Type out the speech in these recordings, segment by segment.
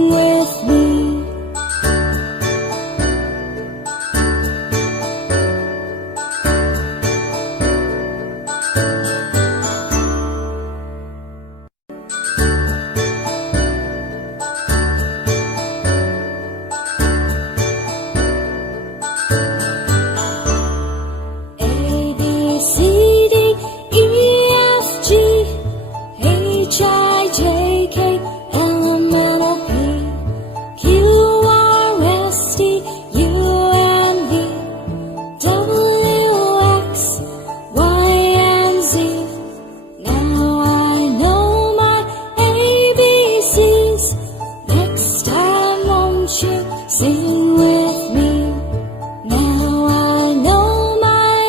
Sing with me. Sing with me. Now I know my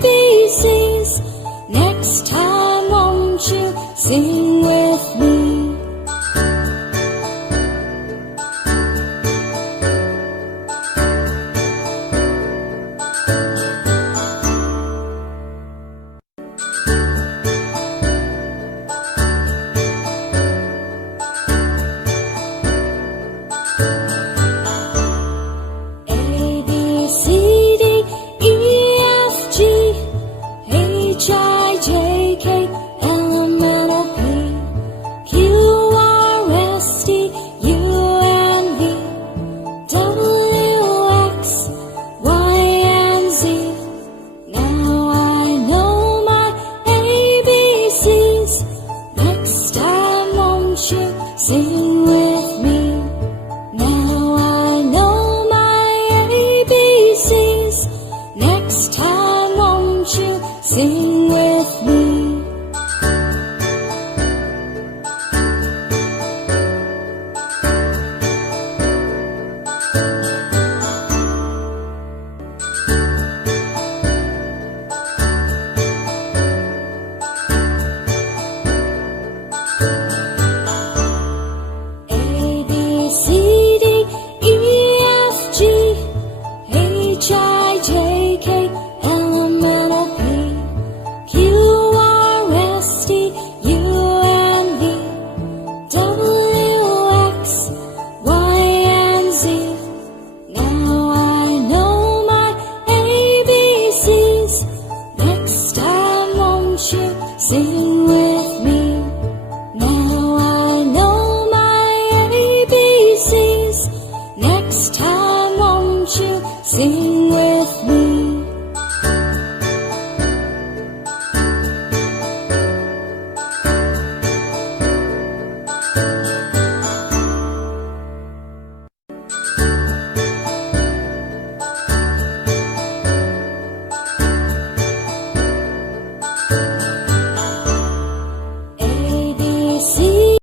ABCs. Next time, won't you sing with me? Sing with me. Now I know my ABCs. Next time, won't you sing with me? Sing with me. Now I know my ABCs. Next time, won't you sing?